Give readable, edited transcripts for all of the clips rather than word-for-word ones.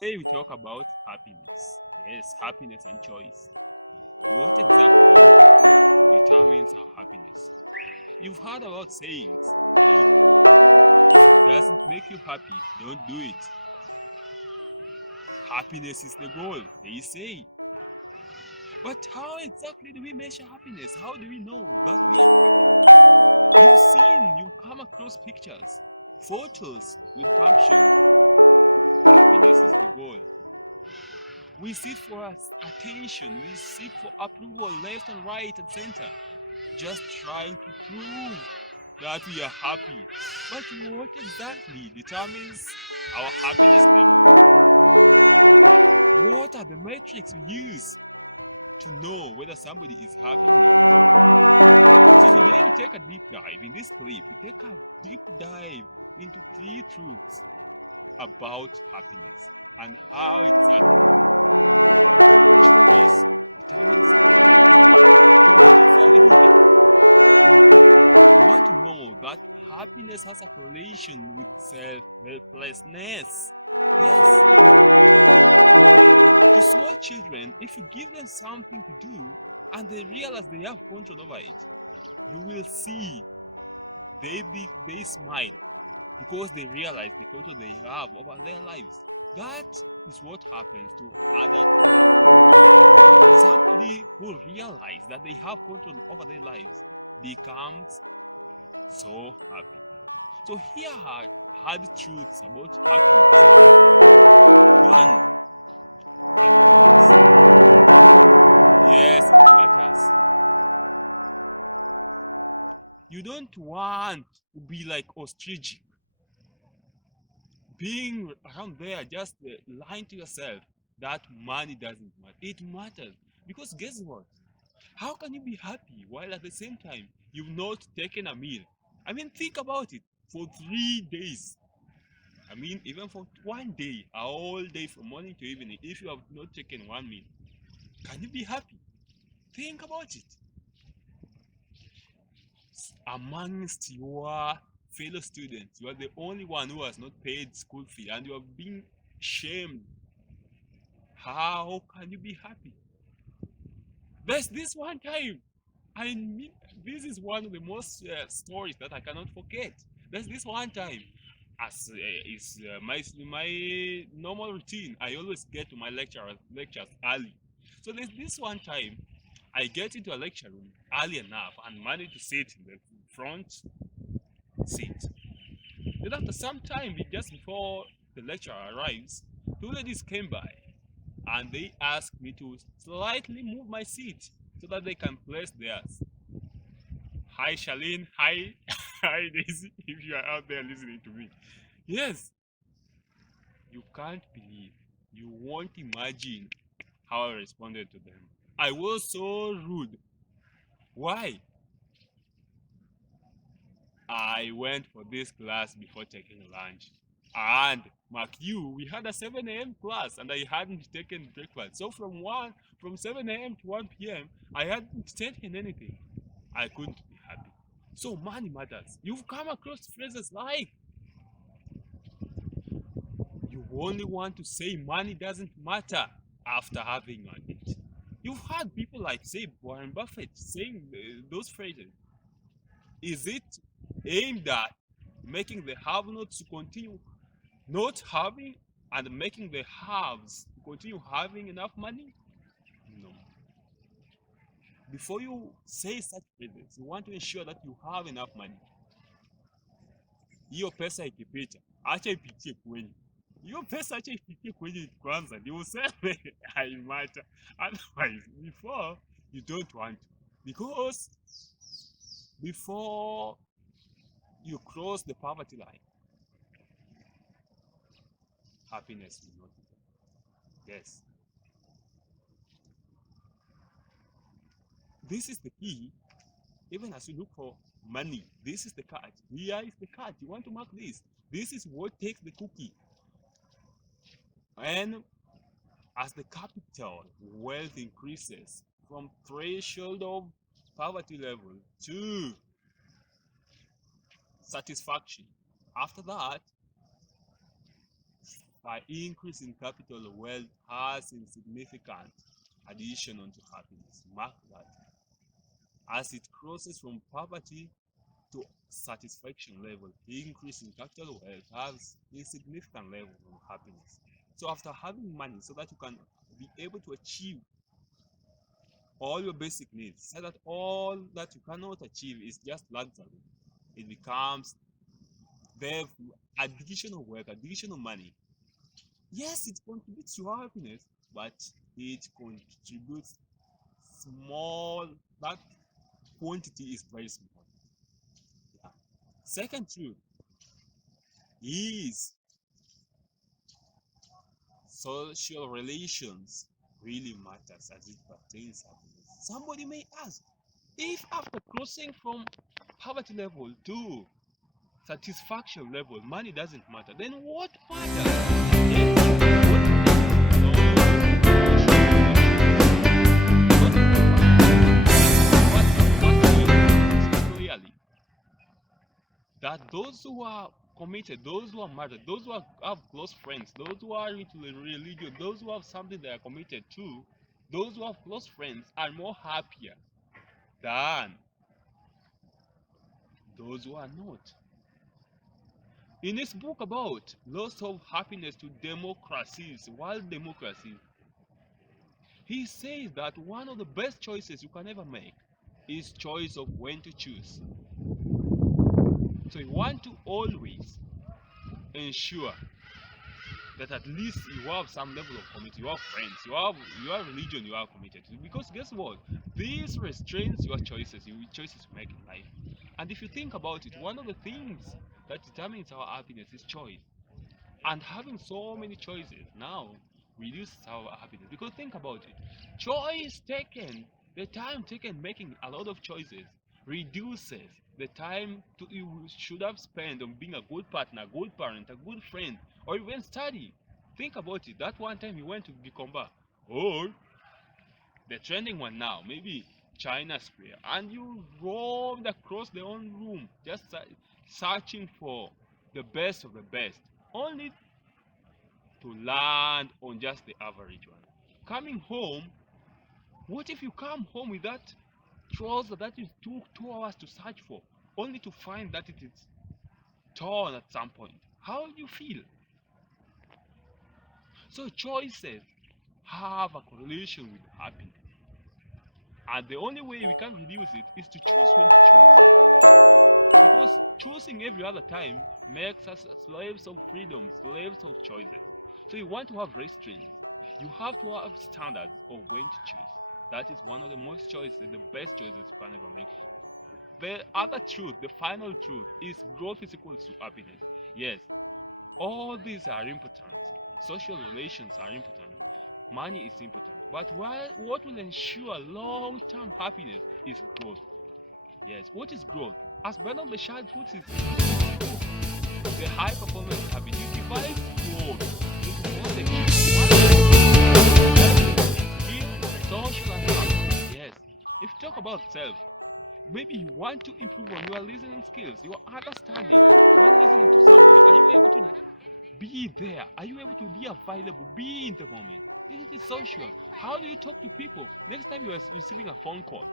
Today we talk about happiness. Yes, happiness and choice. What exactly determines our happiness? You've heard about sayings. Doesn't make you happy, don't do it. Happiness is the goal, they say. But how exactly do we measure happiness? How do we know that you come across pictures, photos with captions? Happiness is the goal. We seek for attention, we seek for approval left and right and center, just trying to prove that we are happy. But what exactly determines our happiness level? What are the metrics we use to know whether somebody is happy? Today we take a deep dive in this clip. We take a deep dive into three truths about happiness and how know that happiness has a correlation with selflessness. Yes. Small children, if you give them something to do and they realize they have control over it, you will see they smile because they realize the control they have over their lives. That is what happens to adults. Somebody who realize that they have control over their lives becomes so happy. So here are hard truths about yes, it matters. You don't want to be like ostrich, being around there just lying to yourself that money doesn't matter. It matters because guess what? How can you be happy while at the same time you've not taken a meal? I mean, think about it. For 3 days, I mean, even for one day, a whole day from morning to evening, if you have not taken one meal, can you be happy? Think about it. Amongst your fellow students, you are the only one who has not paid school fee and you are being shamed. How can you be happy? There's this one time. I mean, this is one of the most stories that I cannot forget. There's this one time, as is my normal routine. I always get to my lectures early. So there's this one time, I get into a lecture room early enough and manage to sit in the front seat. Then after some time, just before the lecturer arrives, two ladies came by and they asked me to slightly move my seat so that they can place theirs. Hi, Charlene. Hi, hi, Daisy. If you are out there listening to me, yes, you can't believe, you won't imagine how I responded to them. I was so rude. Why? I went for this class before taking lunch. And mark you, we had a 7 a.m. class and I hadn't taken breakfast. So from 7 a.m. to 1 p.m., I hadn't taken anything. I couldn't be happy. So money matters. You've come across phrases like you only want to say money doesn't matter after having it. You've heard people like, say, Warren Buffett saying those phrases. Is it aimed at making the have-nots to continue not having and making the haves to continue having enough money? No. Before you say such phrases, you want to ensure that you have enough money. Hiyo pesa ikipita, acha ipitie kweli. Hiyo pesa acha ipitie kweli kwanza, ndio useme haimata. Otherwise, before you don't want to. Because before you cross the poverty line, happiness will not be there. Yes. This is the key. Even as you look for money, this is the card. Here is the card. You want to mark this. This is what takes the cookie. And as the capital wealth increases from threshold of poverty level to satisfaction, after that, by increasing capital wealth has a significant addition onto happiness. Mark that. As it crosses from poverty to satisfaction level, increase in capital wealth has a significant level of happiness. So after having money so that you can be able to achieve all your basic needs, so that all that you cannot achieve is just luxury, it becomes the additional wealth, additional money. Yes, it contributes to happiness, but it contributes small. That quantity is very small. Yeah. Second truth is social relations really matters as it pertains to happiness. Somebody may ask, if after crossing from poverty level to satisfaction level, money doesn't matter, then what matters? Clearly, that those who are committed, those who are married, those who have close friends, those who are into the religion, those who have something they are committed to, those who have close friends are more happier than those who are not. In his book about loss of happiness to democracies, world democracies, he says that one of the best choices you can ever make is choice of when to choose. So you want to always ensure that at least you have some level of commitment, you have friends, you have religion you are committed to. Because guess what? This restrains your choices, your choices you make in life. And if you think about it, one of the things that determines our happiness is choice. And having so many choices now reduces our happiness. Because think about it. Choice taken, the time taken making a lot of choices reduces the time you should have spent on being a good partner, a good parent, a good friend, or even study. Think about it. That one time you went to Gikomba, or the trending one now, maybe China Square, and you roamed across the whole room just searching for the best of the best, only to land on just the average one. Coming home, what if you come home with that trouser that it took 2 hours to search for, only to find that it is torn at some point? How do you feel? So choices have a correlation with happiness. And the only way we can reduce it is to choose when to choose. Because choosing every other time makes us slaves of freedom, slaves of choices. So you want to have restraints. You have to have standards of when to choose. That is one of the most choices, the best choices you can ever make. The other truth, the final truth, is growth is equal to happiness. Yes, all these are important. Social relations are important. Money is important. But what will ensure long-term happiness is growth. Yes, what is growth? As Bernard Leshard puts it, the high performance habit defines growth. Social and health. Yes. If you talk about self, maybe you want to improve on your listening skills, your understanding. Are you able to be there? Are you able to be available? Be in the moment. This is social. How do you talk to people? Next time you are receiving a phone call,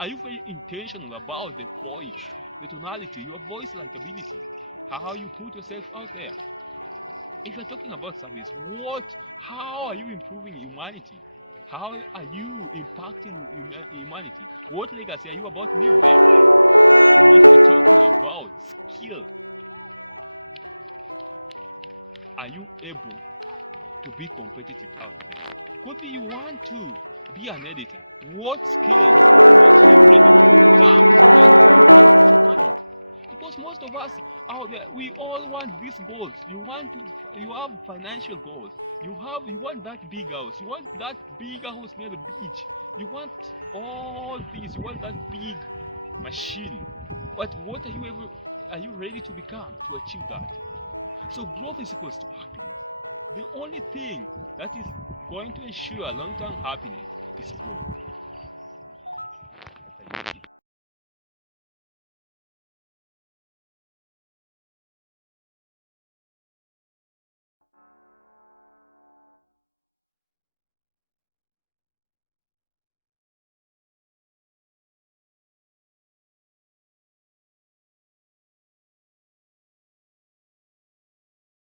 are you very intentional about the voice, the tonality, your voice likability, how you put yourself out there? If you're talking about service, how are you improving humanity? How are you impacting humanity? What legacy are you about to leave? About skill. Are you able to be competitive? Could be you want to be an editor. What because most of us out there, we all want these goals. You have financial goals. You want that big house. You want that big house near the beach. You want all these. You want that big machine. But what are you ready to become to achieve that? So growth is supposed to happen. The only thing that is going to ensure long-term happiness is growth.